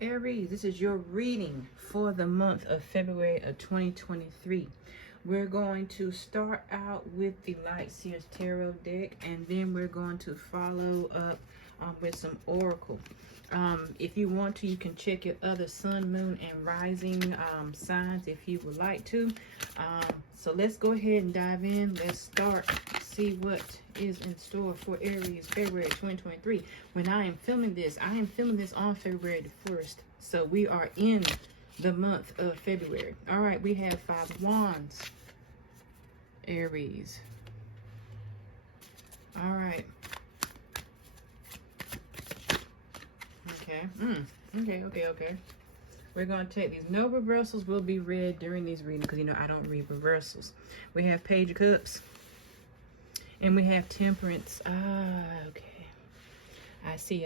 Aries, this is your reading for the month of February of 2023. We're going to start out with the Light Seers Tarot deck, and then we're going to follow up with some Oracle. If you want to, you can check your other sun, moon, and rising signs if you would like to. So let's go ahead and dive in. Let's start, see what is in store for Aries February 2023. When I am filming this on February the 1st. So we are in the month of February. All right, we have 5 of Wands, Aries. All right. Okay. We're going to take these. No reversals will be read during these readings because, you know, I don't read reversals. We have Page of Cups. And we have Temperance. Okay. I see.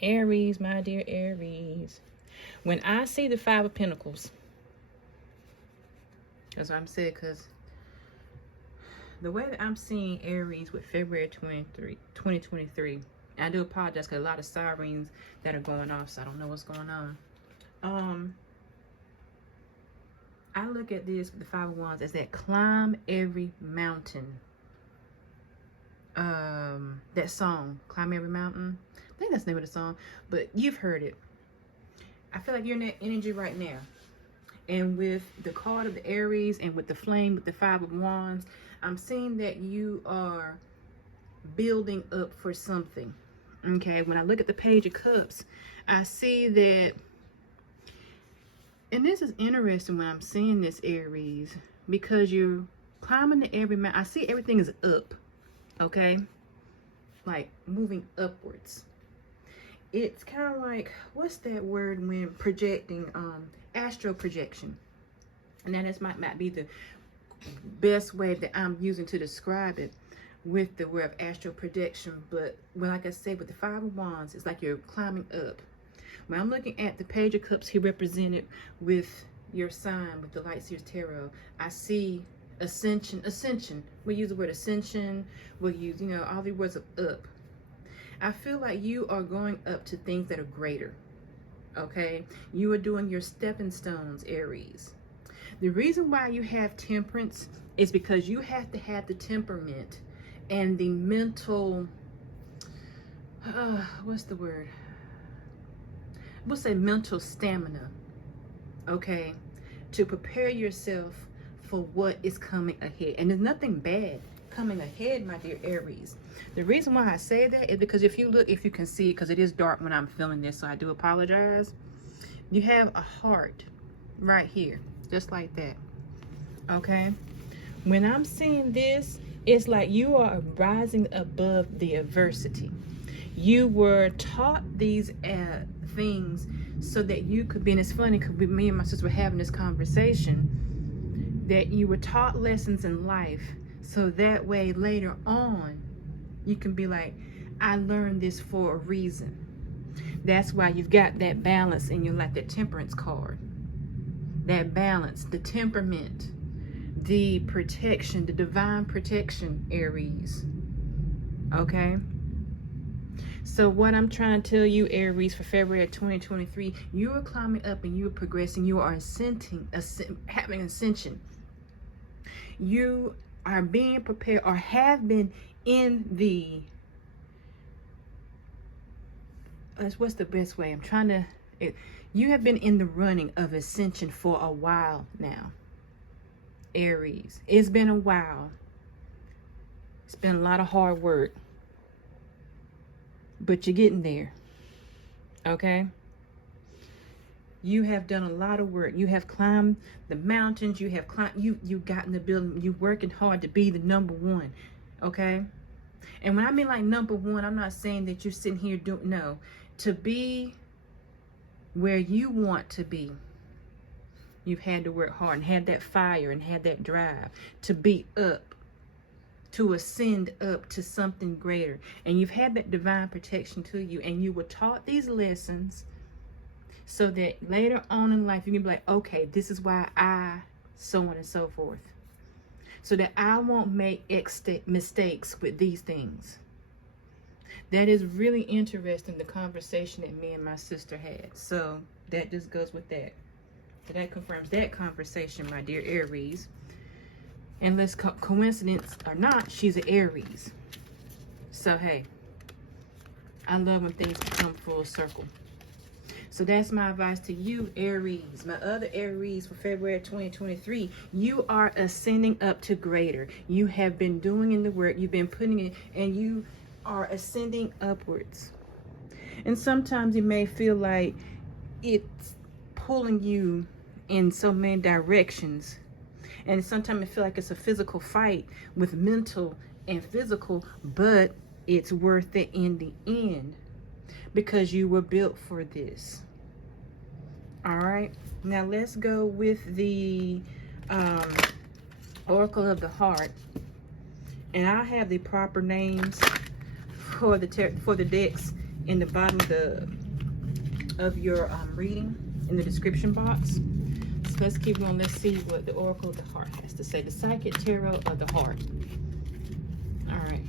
Aries, my dear Aries. When I see the 5 of Pentacles, that's what I'm saying, because the way that I'm seeing Aries with February 2023, I do apologize because a lot of sirens that are going off, so I don't know what's going on. I look at this with the 5 of Wands as that climb every mountain. That song, Climb Every Mountain. I think that's the name of the song, but you've heard it. I feel like you're in that energy right now. And with the card of the Aries and with the flame, with the 5 of Wands, I'm seeing that you are building up for something. Okay, when I look at the Page of Cups, I see that, and this is interesting when I'm seeing this, Aries, because you're climbing to every mountain. I see everything is up, okay? Like moving upwards. It's kind of like, what's that word when projecting, astral projection. And that might be the best way that I'm using to describe it with the word of astral projection. But when, like I said, with the 5 of Wands, it's like you're climbing up. When I'm looking at the Page of Cups here represented with your sign, with the Light Seers Tarot, I see ascension. We use the word ascension. We'll use, you know, all the words of up. I feel like you are going up to things that are greater. Okay? You are doing your stepping stones, Aries. The reason why you have Temperance is because you have to have the temperament and the mental, what's the word? We'll say mental stamina, okay, to prepare yourself for what is coming ahead. And there's nothing bad coming ahead, my dear Aries. The reason why I say that is because if you look, if you can see, because it is dark when I'm filming this, so I do apologize. You have a heart right here, just like that, okay? When I'm seeing this, it's like you are rising above the adversity. You were taught these things so that you could be, and it's funny because me and my sister were having this conversation, that you were taught lessons in life so that way later on you can be like, I learned this for a reason. That's why you've got that balance in your life, that Temperance card. That balance, the temperament, the protection, the divine protection, Aries. Okay? So what I'm trying to tell you, Aries, for February of 2023, you are climbing up and you are progressing. You are ascending, having ascension. You are being prepared, or have been in the, what's the best way? I'm trying to, you have been in the running of ascension for a while now, Aries. It's been a while. It's been a lot of hard work. But you're getting there. Okay? You have done a lot of work. You have climbed the mountains. You have climbed, you got in the building. You working hard to be the number one. Okay? And when I mean like number one, I'm not saying that you're sitting here doing, no. To be where you want to be, you've had to work hard and had that fire and had that drive to be up, to ascend up to something greater. And you've had that divine protection to you, and you were taught these lessons so that later on in life you can be like, okay, this is why I, so on and so forth, so that I won't make mistakes with these things. That is really interesting, the conversation that me and my sister had. So that just goes with that. So that confirms that conversation, my dear Aries. And let's coincidence or not, she's an Aries. So hey, I love when things come full circle. So that's my advice to you, Aries. My other Aries for February 2023. You are ascending up to greater. You have been doing in the work. You've been putting it, and you are ascending upwards. And sometimes you may feel like it's pulling you in so many directions. And sometimes I feel like it's a physical fight with mental and physical, but it's worth it in the end because you were built for this. All right, now let's go with the Oracle of the Heart. And I have the proper names for the decks in the bottom of your reading in the description box. So let's keep going. Let's see what the Oracle of the Heart has to say. The Psychic Tarot of the Heart. All right.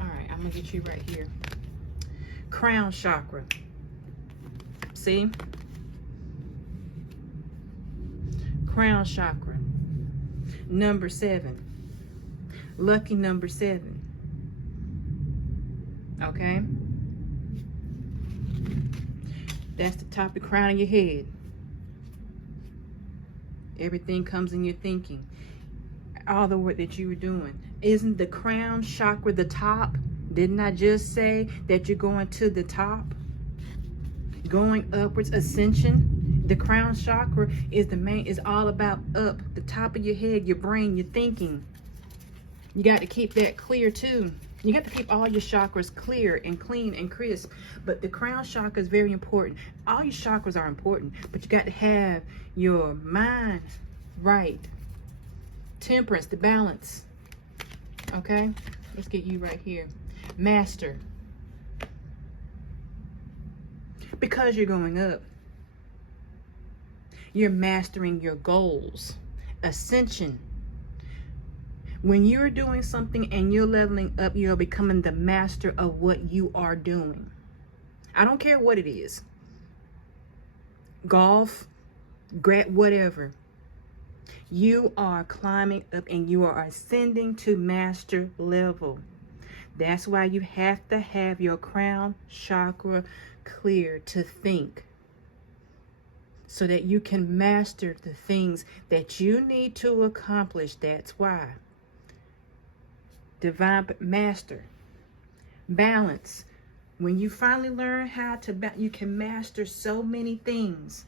All right, I'm going to get you right here. Crown Chakra. See? Crown Chakra. Number 7. Lucky number 7. Okay? That's the top of the crown of your head. Everything comes in your thinking. All the work that you were doing. Isn't the crown chakra the top? Didn't I just say that you're going to the top? Going upwards, ascension. The crown chakra is all about up, the top of your head, your brain, your thinking. You got to keep that clear too. You got to keep all your chakras clear and clean and crisp. But the crown chakra is very important. All your chakras are important, but you got to have your mind right. Temperance, the balance. Okay? Let's get you right here. Master. Because you're going up. You're mastering your goals. Ascension. When you're doing something and you're leveling up, you're becoming the master of what you are doing. I don't care what it is. Golf, whatever. You are climbing up and you are ascending to master level. That's why you have to have your crown chakra clear to think, so that you can master the things that you need to accomplish. That's why. Divine master. Balance. When you finally learn how to you can master so many things.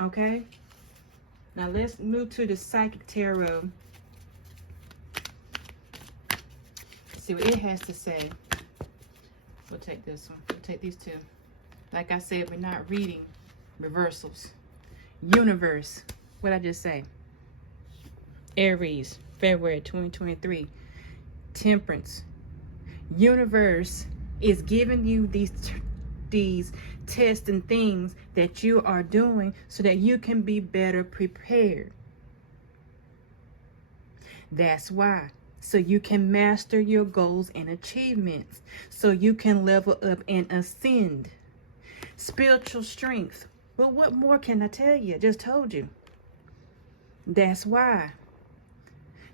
Okay? Now let's move to the Psychic Tarot. See what it has to say. We'll take this one. We'll take these two. Like I said, we're not reading reversals. Universe. What I just say? Aries, February 2023. Temperance. Universe is giving you these tests and things that you are doing so that you can be better prepared. That's why. So you can master your goals and achievements. So you can level up and ascend. Spiritual strength. Well, what more can I tell you? I just told you. That's why.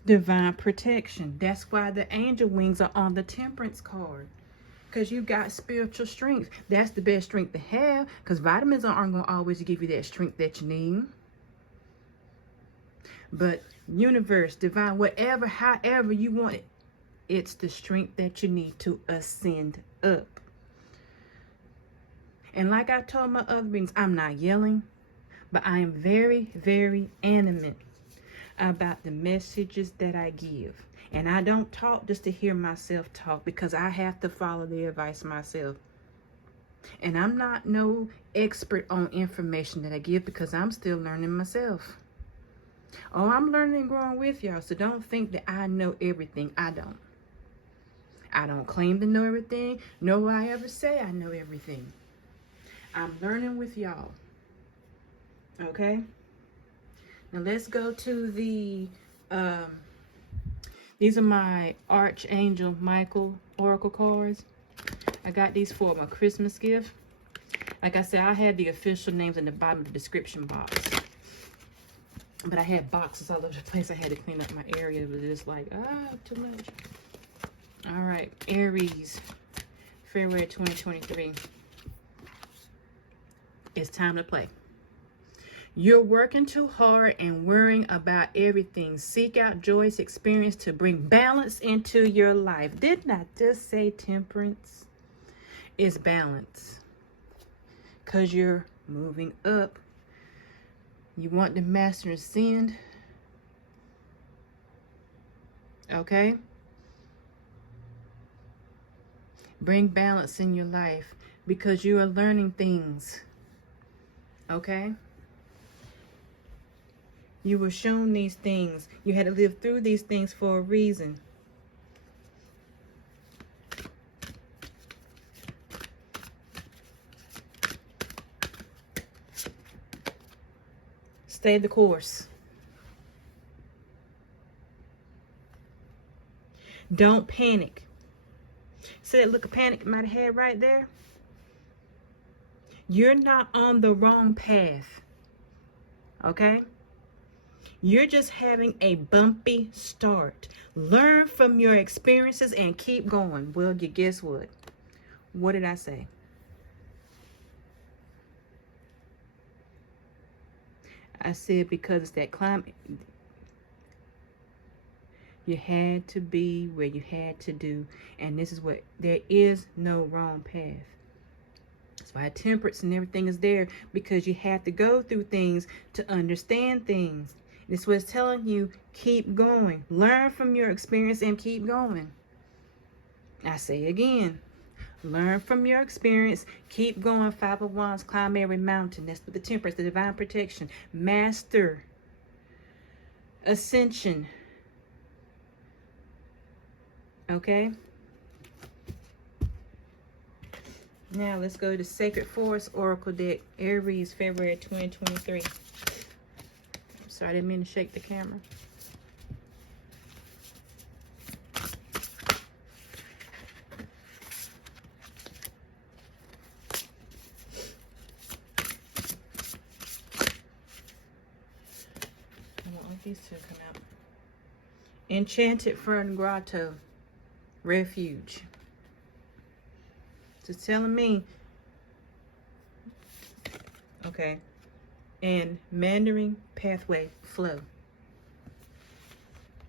Divine protection. That's why the angel wings are on the Temperance card. Because you got spiritual strength. That's the best strength to have. Because vitamins aren't going to always give you that strength that you need. But universe, divine, whatever, however you want it, it's the strength that you need to ascend up. And like I told my other beings, I'm not yelling, but I am very, very animate about the messages that I give. And I don't talk just to hear myself talk, because I have to follow the advice myself. And I'm not no expert on information that I give, because I'm still learning myself. Oh, I'm learning and growing with y'all. So don't think that I know everything. I don't. I don't claim to know everything. Nor will I ever say I know everything. I'm learning with y'all. Okay? Now let's go to the These are my Archangel Michael Oracle cards. I got these for my Christmas gift. Like I said, I had the official names in the bottom of the description box. But I had boxes all over the place. I had to clean up my area. It was just like, too much. All right, Aries, February 2023. It's time to play. You're working too hard and worrying about everything. Seek out joyous experience to bring balance into your life. Didn't I just say temperance is balance? Because you're moving up. You want the master ascend. Okay? Bring balance in your life because you are learning things. Okay? You were shown these things. You had to live through these things for a reason. Stay the course. Don't panic. See that look of panic in my head right there? You're not on the wrong path. Okay? You're just having a bumpy start. Learn from your experiences and keep going. Well, you guess what? What did I say? I said because it's that climate. You had to be where you had to do. And this is what, there is no wrong path. That's why temperance and everything is there. Because you have to go through things to understand things. This was telling you, keep going. Learn from your experience and keep going. I say again, learn from your experience. Keep going. 5 of Wands, climb every mountain. That's what the temperance, the divine protection. Master. Ascension. Okay? Now let's go to Sacred Forest Oracle deck. Aries, February 2023. Sorry, I didn't mean to shake the camera. I want like these two come out. Enchanted Fern Grotto. Refuge. Just telling me. Okay. And Mandarin Pathway Flow.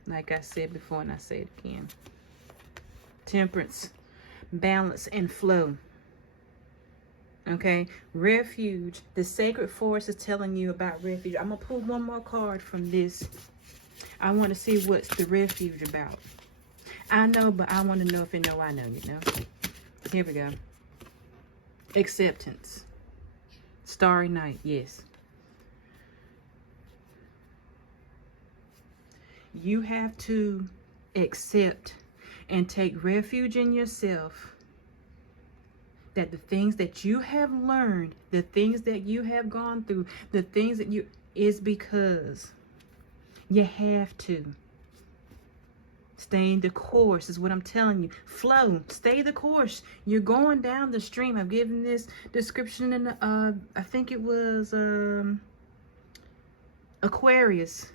Like I said before, and I say it again. Temperance, balance, and flow. Okay. Refuge. The Sacred Forest is telling you about refuge. I'm going to pull one more card from this. I want to see what's the refuge about. I know, but I want to know if you know I know, you know. Here we go. Acceptance. Starry night, yes. You have to accept and take refuge in yourself that the things that you have learned, the things that you have gone through, the things that you, is because you have to. Stay the course is what I'm telling you. Flow. Stay the course. You're going down the stream. I've given this description in the, I think it was Aquarius.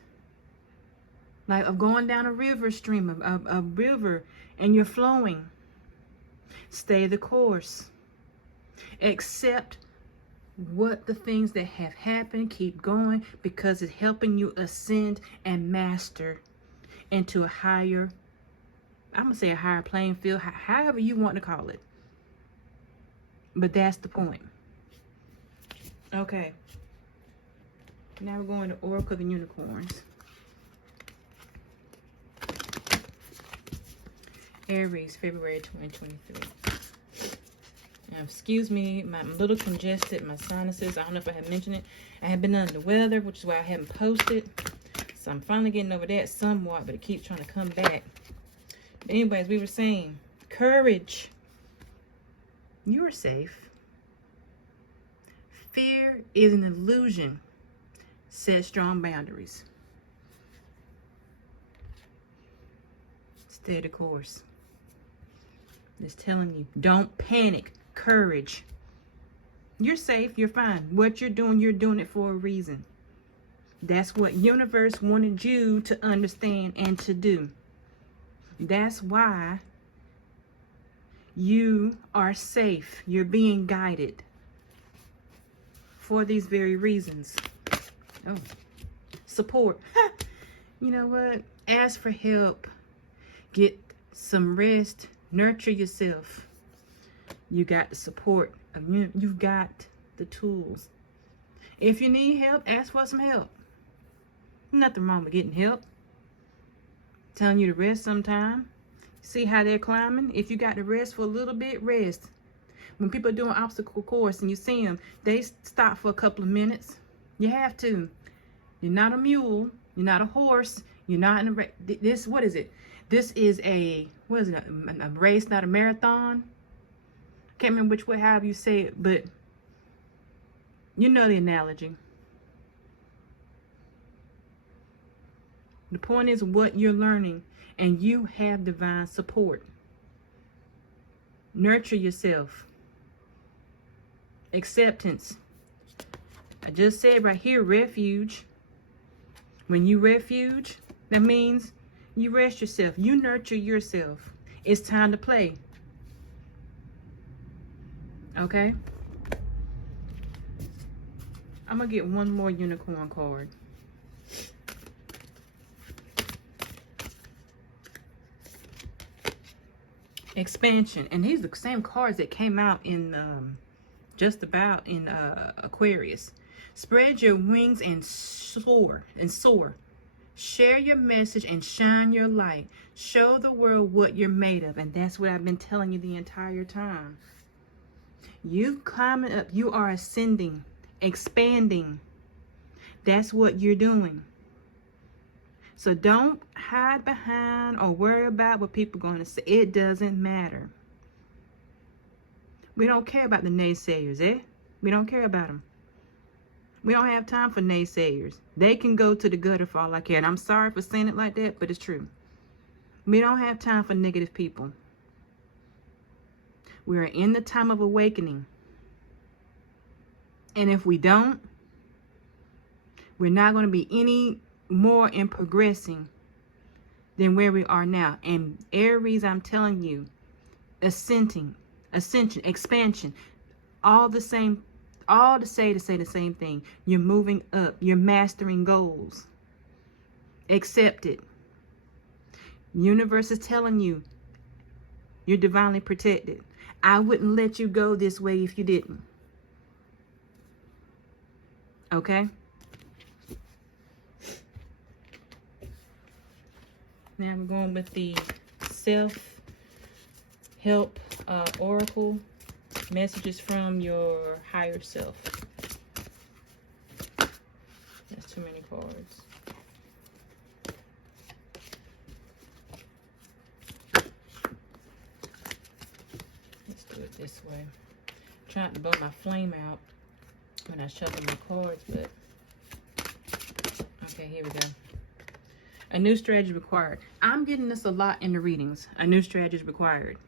Like of going down a river stream, a river, and you're flowing. Stay the course. Accept what the things that have happened. Keep going because it's helping you ascend and master into a higher, I'm going to say a higher playing field, however you want to call it. But that's the point. Okay. Now we're going to Oracle of the Unicorns. Aries, February 2023. Now, excuse me, I'm a little congested, my sinuses. I don't know if I had mentioned it. I have been under the weather, which is why I haven't posted. So I'm finally getting over that somewhat, but it keeps trying to come back. But anyways, we were saying, courage. You are safe. Fear is an illusion. Set strong boundaries. Stay the course. Just telling you, don't panic. Courage. You're safe. You're fine. What you're doing it for a reason. That's what universe wanted you to understand and to do. That's why you are safe. You're being guided for these very reasons. Oh, support. You know what? Ask for help. Get some rest. Nurture yourself. You got the support. You've got the tools. If you need help, ask for some help. Nothing wrong with getting help. Telling you to rest sometime. See how they're climbing? If you got to rest for a little bit, rest. When people are doing obstacle course and you see them, they stop for a couple of minutes. You have to. You're not a mule. You're not a horse. You're not in a this. What is it? This is a a race, not a marathon. Can't remember which way, however you say it, but you know the analogy. The point is what you're learning, and you have divine support. Nurture yourself. Acceptance. I just said right here, refuge. When you refuge, that means you rest yourself. You nurture yourself. It's time to play. Okay? I'm going to get one more unicorn card. Expansion. And these are the same cards that came out in just about in Aquarius. Spread your wings and soar. Share your message and shine your light. Show the world what you're made of. And that's what I've been telling you the entire time. You climbing up. You are ascending, expanding. That's what you're doing. So don't hide behind or worry about what people are going to say. It doesn't matter. We don't care about the naysayers, eh? We don't care about them. We don't have time for naysayers. They can go to the gutter for all I care. And I'm sorry for saying it like that, but it's true. We don't have time for negative people. We're in the time of awakening. And if we don't, we're not going to be any more in progressing than where we are now. And Aries, I'm telling you, ascension, expansion, all the same, all to say the same thing. You're moving up. You're mastering goals. Accept it. Universe is telling you you're divinely protected. I wouldn't let you go this way if you didn't. Okay? Now we're going with the self-help oracle. Messages from your higher self. That's too many cards. Let's do it this way. I'm trying to blow my flame out when I shuffle my cards, but okay, here we go. A new strategy required. I'm getting this a lot in the readings. A new strategy is required.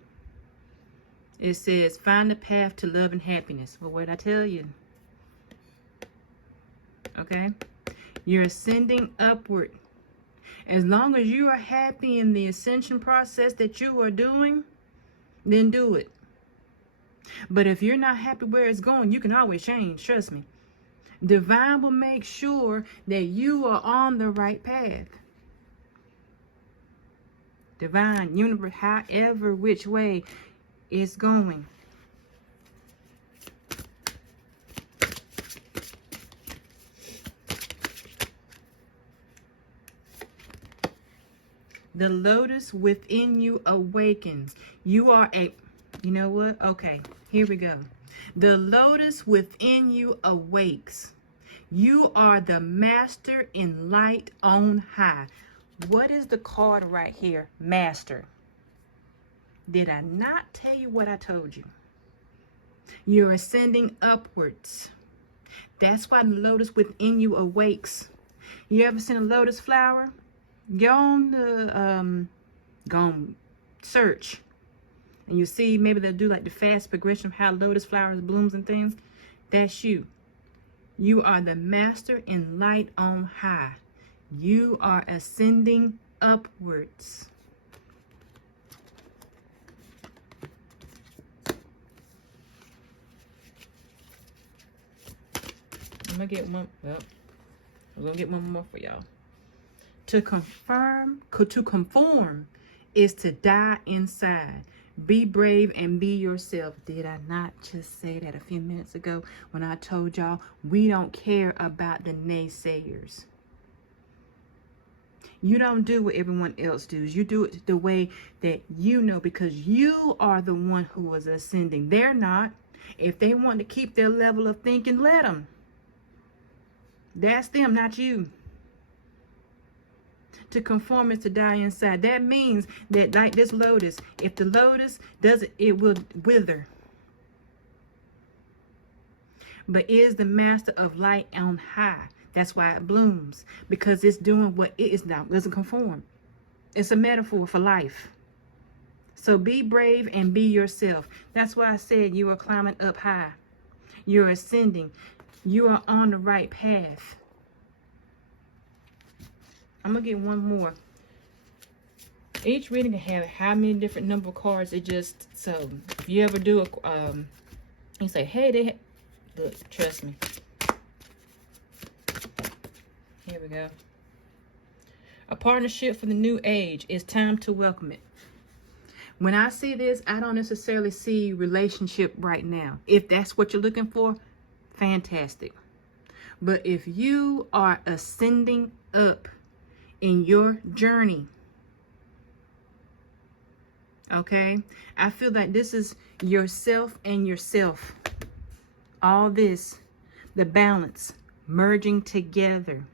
It says, find the path to love and happiness. Well, what did I tell you? Okay? You're ascending upward. As long as you are happy in the ascension process that you are doing, then do it. But if you're not happy where it's going, you can always change. Trust me. Divine will make sure that you are on the right path. Divine, universe, however, which way it's going. The lotus within you awakens. You are a, you know what? Okay, here we go. The lotus within you awakes. You are the master in light on high. What is the card right here? Master. Did I not tell you what I told you? You're ascending upwards. That's why the lotus within you awakes. You ever seen a lotus flower? Go on the Gonna search. And you see, maybe they'll do like the fast progression of how lotus flowers blooms and things. That's you. You are the master in light on high. You are ascending upwards. I'm gonna get one. Well, we're gonna get one more for y'all. To conform is to die inside. Be brave and be yourself. Did I not just say that a few minutes ago when I told y'all we don't care about the naysayers? You don't do what everyone else does. You do it the way that you know, because you are the one who is ascending. They're not. If they want to keep their level of thinking, let them. That's them, not you. To conform is to die inside. That means that, like this lotus, if the lotus doesn't, it will wither. But is the master of light on high. That's why it blooms, because it's doing what it is now. It doesn't conform. It's a metaphor for life. So be brave and be yourself. That's why I said you are climbing up high. You're ascending. You are on the right path. I'm going to get one more. Each reading can have how many different number of cards. It just, so if you ever do a, you say, hey, look, trust me. Here we go. A partnership for the new age. It's time to welcome it. When I see this, I don't necessarily see relationship right now. If that's what you're looking for, fantastic. But if you are ascending up in your journey, okay, I feel like this is yourself and yourself. All this, the balance, merging together.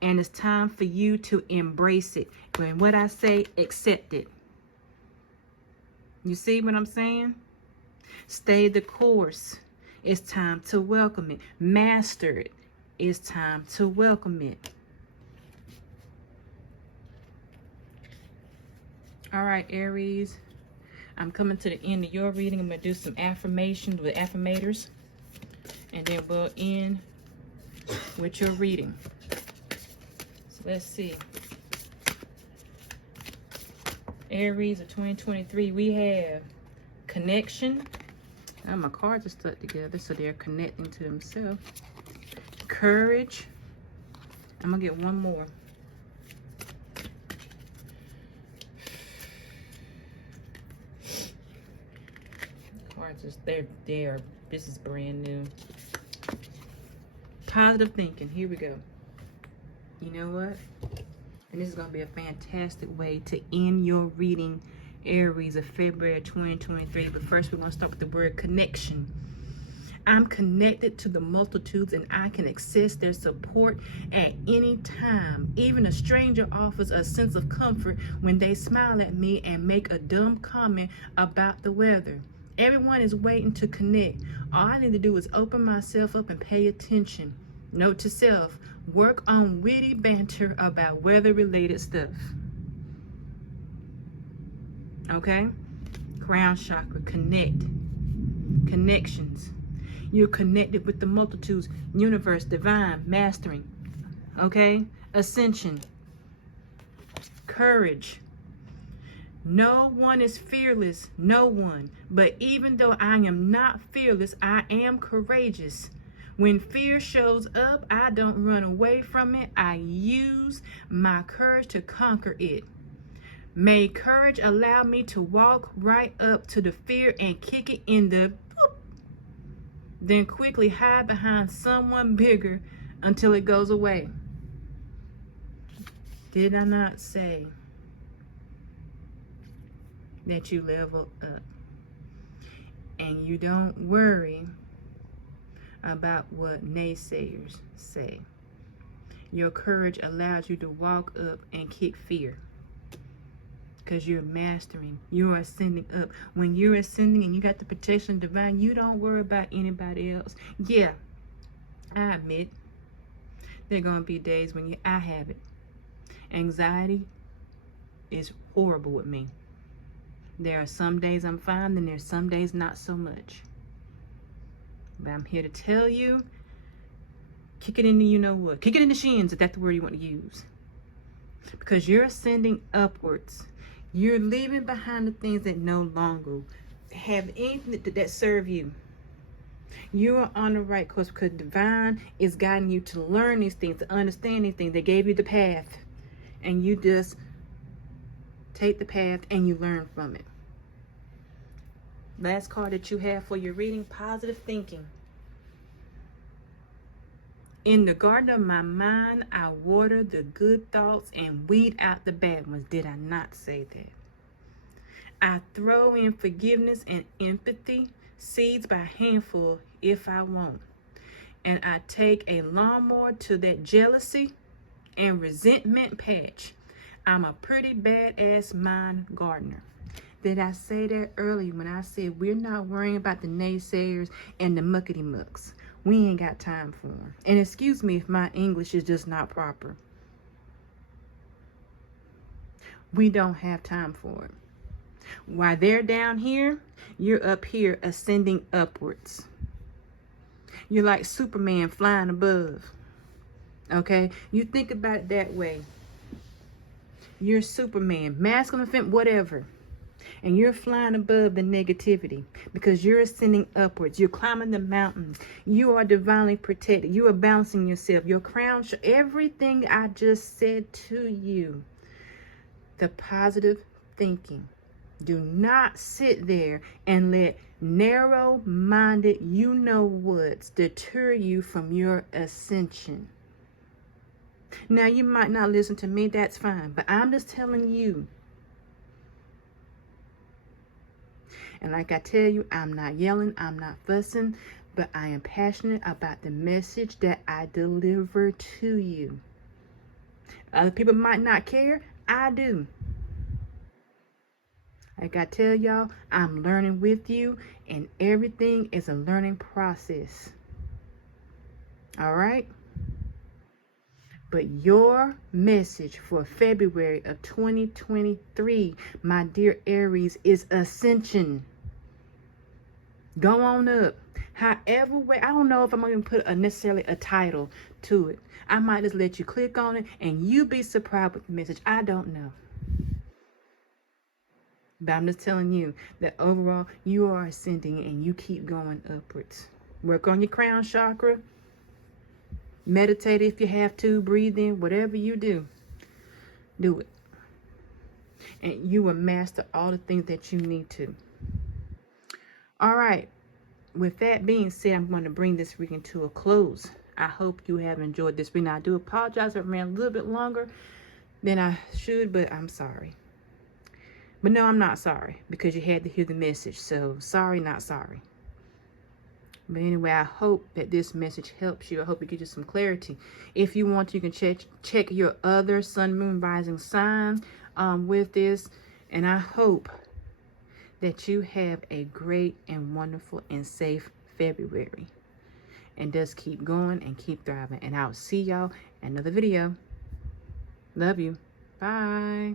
And it's time for you to embrace it. When what I say, accept it. You see what I'm saying? Stay the course. It's time to welcome it. Master it. It's time to welcome it. All right, Aries. I'm coming to the end of your reading. I'm going to do some affirmations with Affrimators. And then we'll end with your reading. So let's see. Aries of 2023, we have connection. Now my cards are stuck together, so they're connecting to themselves. Courage. I'm going to get one more. Cards is there. This is brand new. Positive thinking. Here we go. You know what? And this is going to be a fantastic way to end your reading, Aries, of February 2023. But first, we're going to start with the word connection. I'm connected to the multitudes and I can access their support at any time. Even a stranger offers a sense of comfort when they smile at me and make a dumb comment about the weather. Everyone is waiting to connect. All I need to do is open myself up and pay attention. Note to self, work on witty banter about weather-related stuff. Okay? Crown chakra, connect. Connections. You're connected with the multitudes, universe, divine, mastering. Okay? Ascension. Courage. No one is fearless, no one. But even though I am not fearless, I am courageous. When fear shows up, I don't run away from it. I use my courage to conquer it. May courage allow me to walk right up to the fear and kick it in the boop, then quickly hide behind someone bigger until it goes away. Did I not say that you level up? And you don't worry about what naysayers say. Your courage allows you to walk up and kick fear. Because you're mastering. You're ascending up. When you're ascending and you got the protection of divine, you don't worry about anybody else. Yeah, I admit, there are going to be days when I have it. Anxiety, is horrible with me. There are some days I'm fine, and there's some days not so much. But I'm here to tell you, kick it into you know what. Kick it in the shins, if that's the word you want to use. Because you're ascending upwards. You're leaving behind the things that no longer have anything that serve you. You are on the right course because divine is guiding you to learn these things, to understand these things. They gave you the path. And you just take the path and you learn from it. Last card that you have for your reading, positive thinking. In the garden of my mind, I water the good thoughts and weed out the bad ones. Did I not say that? I throw in forgiveness and empathy, seeds by handful if I want. And I take a lawnmower to that jealousy and resentment patch. I'm a pretty badass mind gardener. Did I say that earlier when I said we're not worrying about the naysayers and the muckety mucks? We ain't got time for them. And excuse me if my English is just not proper. We don't have time for it. While they're down here, you're up here ascending upwards. You're like Superman flying above. Okay? You think about it that way. You're Superman, masculine, feminine, whatever. And you're flying above the negativity because you're ascending upwards. You're climbing the mountains. You are divinely protected. You are balancing yourself. Your crown, everything I just said to you. The positive thinking. Do not sit there and let narrow-minded you-know-whats deter you from your ascension. Now, you might not listen to me. That's fine. But I'm just telling you. And like I tell you, I'm not yelling, I'm not fussing, but I am passionate about the message that I deliver to you. Other people might not care. I do. Like I tell y'all, I'm learning with you, and everything is a learning process. All right? But your message for February of 2023, my dear Aries, is ascension. Go on up. However way, I don't know if I'm going to put necessarily a title to it. I might just let you click on it and you be surprised with the message. I don't know. But I'm just telling you that overall, you are ascending and you keep going upwards. Work on your crown chakra. Meditate if you have to. Breathe in. Whatever you do, do it. And you will master all the things that you need to. All right. With that being said, I'm going to bring this reading to a close. I hope you have enjoyed this reading. I do apologize if it ran a little bit longer than I should, but I'm sorry. But no, I'm not sorry because you had to hear the message. So sorry, not sorry. But anyway, I hope that this message helps you. I hope it gives you some clarity. If you want to, you can check your other sun, moon, rising signs with this. And I hope that you have a great and wonderful and safe February. And just keep going and keep thriving. And I'll see y'all in another video. Love you. Bye.